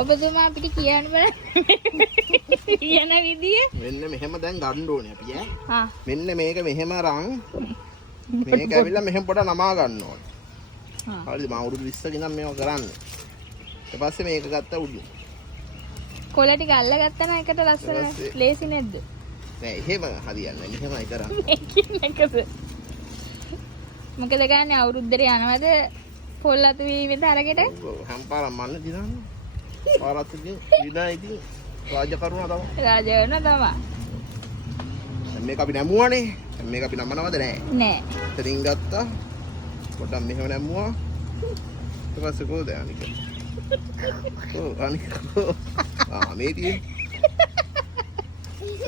ඔබතුමා අපිට කියන්න බෑ. කියන විදිය. මෙන්න මෙහෙම දැන් ගන්න ඕනේ අපි ඈ. හා. මෙන්න මේක මෙහෙම අරන් මේක ඇවිල්ලා මෙහෙම පොඩ නමා ගන්න ඕනේ. හා. හරිද? මම අවුරුදු 20ක ඉඳන් මේක කරන්නේ. ඊට පස්සේ මේක ගත්තා උඩින්. කොළ ටික අල්ලගත්තා නම් එකට ලස්සන ලේසි නැද්ද? නෑ එහෙම හරියන්නේ නැහැ. මෙහෙමයි කරන්නේ. මේකින් එකද? මොකද ගන්නේ අවුරුද්දට යනවද පොල් අතු වීමෙන් අරගෙන? හැම්පාරම් මන්න දිනන්නේ. පාරත් දිනා ඉතින් රාජකරුණා තමයි. රාජවන තමයි. දැන් මේක අපි නැමුවානේ. දැන් මේක අපි නමනවද නෑ? නෑ. එතනින් ගත්තා. පොඩ්ඩක් මෙහෙම නැමුවා. ඊට පස්සේ කොහොද අනික? අනික මේ තියෙන්නේ.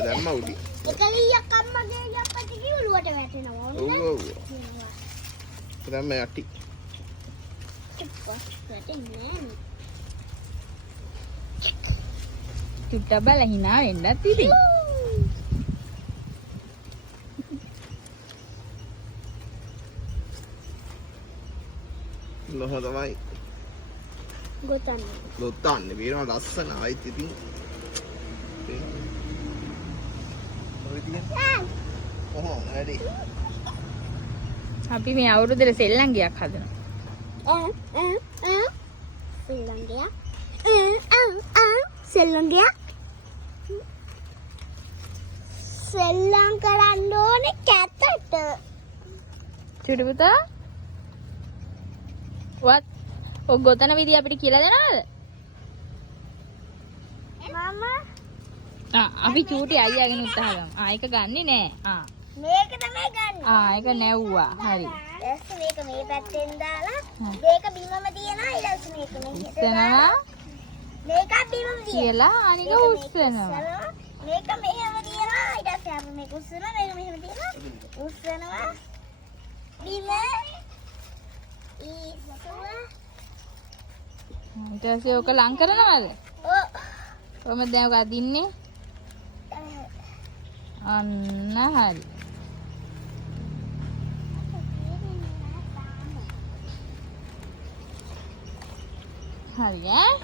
දැම්ම උඩි. එකලියක් අම්මගේ යප්පට කිව්ලුවට වැටෙනවා. ඔව්. දැම්ම යටි. චුට්ටක් බල hina වෙන්නත් ඉතින්. ලොහ තමයි. ගොතන්නේ වේරම ලස්සන ආයිත් ඉතින්. ඔහොම හරි. අපි මේ අවුරුද්දේ සෙල්ලම් ගියක් හදනවා. සෙල්ලම් කරන්න ඕනේ කැතට. චුටි පුතා. වත් ඔය ගොතන විදිය අපිට කියලා දෙනවද? මම අපි චූටි අයියාගෙන උත්සාහ කරමු. ඒක ගන්නෙ නෑ. මේක තමයි ගන්න. ඒක නැව්වා. හරි. ඊට මේක මේ පැත්තෙන් දාලා මේක බිමම තියනවා ඊට පස්සේ මේක මෙහෙට උස්සනවා මේක බිමම තියනවා කියලා අනික උස්සනවා. මේක මෙහෙම තියනවා ඊට පස්සේ අපි මේක උස්සනවා මේක මෙහෙම තියනවා උස්සනවා බිම ඊට පස්සේ ඔක ලං කරනවද? ඔව් කොහමද දැන් ඔක අදින්නේ? අන්න හරි. හරි ඈ